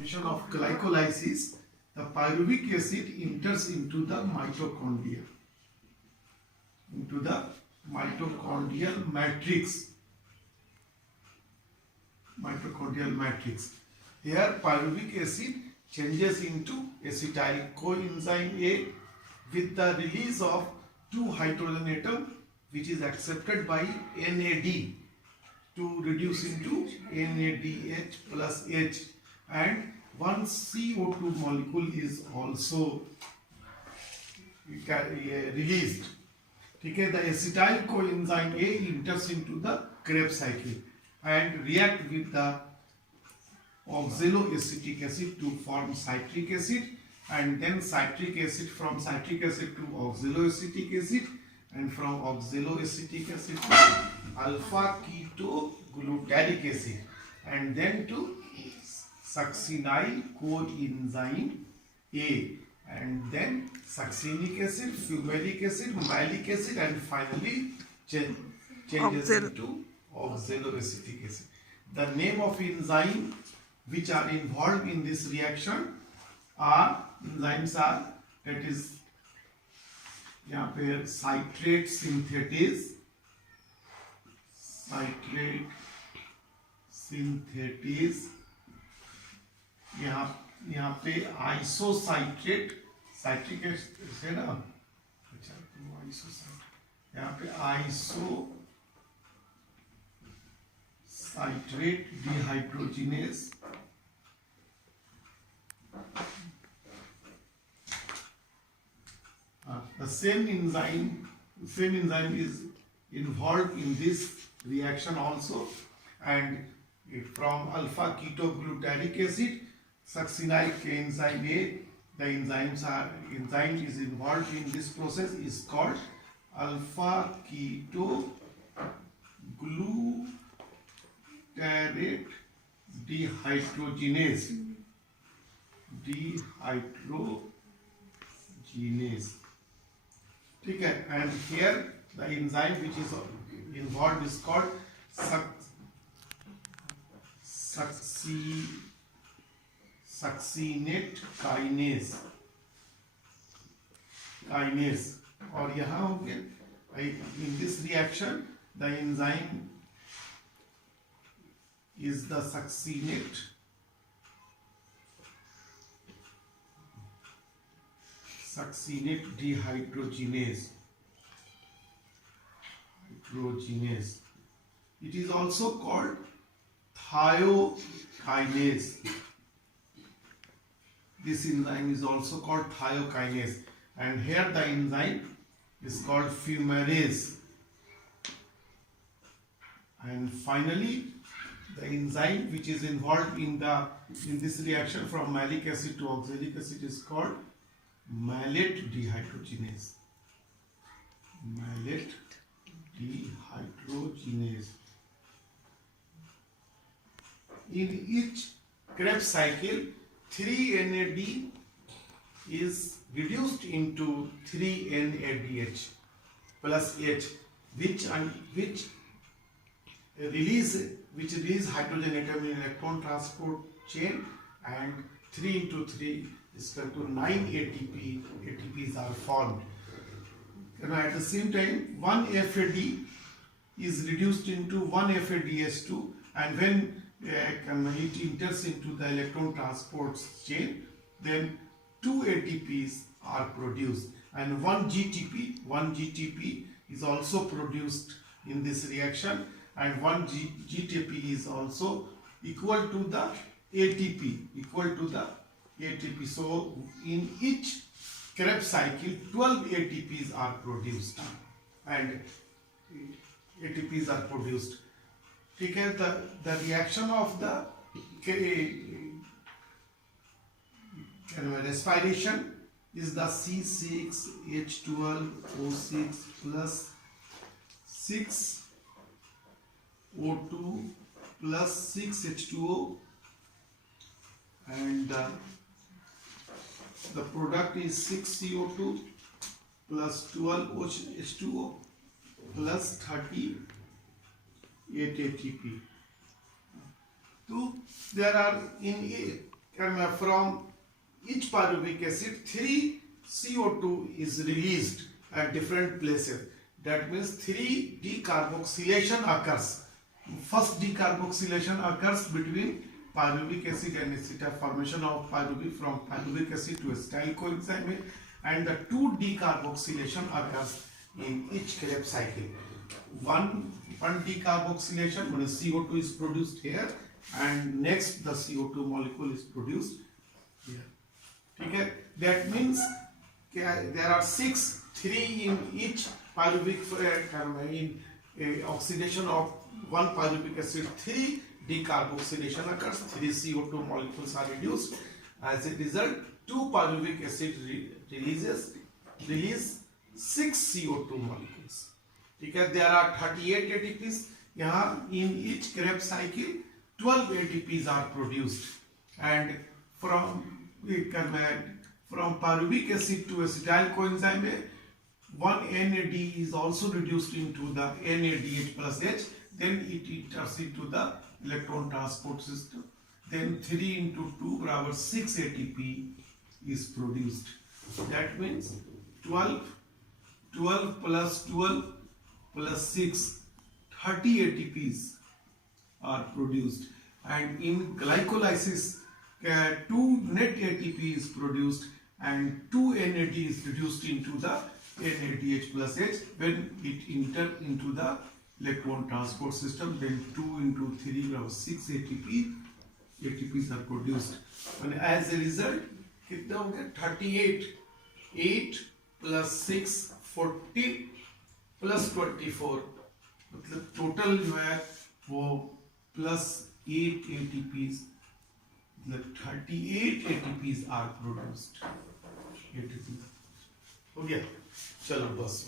transformation of glycolysis, the pyruvic acid enters into the mitochondria, into the mitochondrial matrix. Here pyruvic acid changes into acetyl coenzyme A with the release of two hydrogen atom, which is accepted by NAD to reduce into NADH plus H, and one CO2 molecule is also released. Okay, the acetyl coenzyme A enters into the Krebs cycle and react with the oxaloacetic acid to form citric acid, and then citric acid, from citric acid to oxaloacetic acid, and from oxaloacetic acid to alpha ketoglutaric acid, and then to succinyl coenzyme A, and then succinic acid, fumaric acid, malic acid, and finally changes into oxaloacetic acid. The name of enzyme which are involved in this reaction are that is यहाँ पे citrate synthetase, यहाँ पे isocitrate, citric acid है ना, अच्छा तो isocitrate, यहाँ पे isocitrate dehydrogenase, the same enzyme is involved in this reaction also, and from alpha ketoglutaric acid, succinyl coenzyme A, the enzyme is involved in this process is called alpha ketoglutarate dehydrogenase. ठीक है, and here the enzyme which is involved is called succinate kinase, और यहाँ हो गया in this reaction the enzyme is the succinate dehydrogenase. It is also called thiokinase. This enzyme is also called thiokinase, and here the enzyme is called fumarase. And finally, the enzyme which is involved in this reaction from malic acid to oxalic acid is called malate dehydrogenase. In each Krebs cycle, 3-NAD is reduced into 3-NADH plus H, which release hydrogen atom in electron transport chain, and 3 into 3 is equal to 9 ATPs are formed. And at the same time, 1 FAD is reduced into 1 FADH2, and when it enters into the electron transport chain, then 2 ATPs are produced, and 1 GTP is also produced in this reaction, and 1 GTP is also equal to the ATP, So in each Krebs cycle 12 ATPs are produced, and ATPs are produced. ठीक है, the reaction of the respiration is the C6H12O6 plus 6O2 plus 6H2O, and the product is 6CO2 plus 12H2O plus 38 ATP. So there are in from each pyruvic acid 3 CO2 is released at different places. That means 3 decarboxylation occurs. First decarboxylation occurs between pyruvic acid and acetyl formation of pyruvic from pyruvic acid to acetyl coenzyme, and the 2 decarboxylation occurs in each Krebs cycle. One decarboxylation, when CO2 is produced here, and next the CO2 molecule is produced here. Okay? That means there are 6, 3 in each pyruvic in oxidation of one pyruvic acid, 3 decarboxylation occurs, 3 CO2 molecules are reduced. As a result, 2 pyruvic acid release 6 CO2 molecules. Okay? There are 38 ATPs. यहाँ in each Krebs cycle 12 ATPs are produced, and from pyruvic acid to acetyl coenzyme, 1 NAD is also reduced into the NADH plus H, then it enters into the electron transport system, then 3 into 2 barabar 6 ATP is produced. That means 12 plus 12 plus 6, 30 ATPs are produced, and in glycolysis 2 net ATP is produced and 2 NAD is reduced into the NADH plus H. When it enter into the electron transport system, then 2 into 3 or 6 ATPs are produced, and as a result कितना हो गया 38, 8 plus 6 14 plus 24, मतलब total जो है वो plus 8 ATPs, मतलब 38 ATPs are produced. ATP हो गया, चलो बस।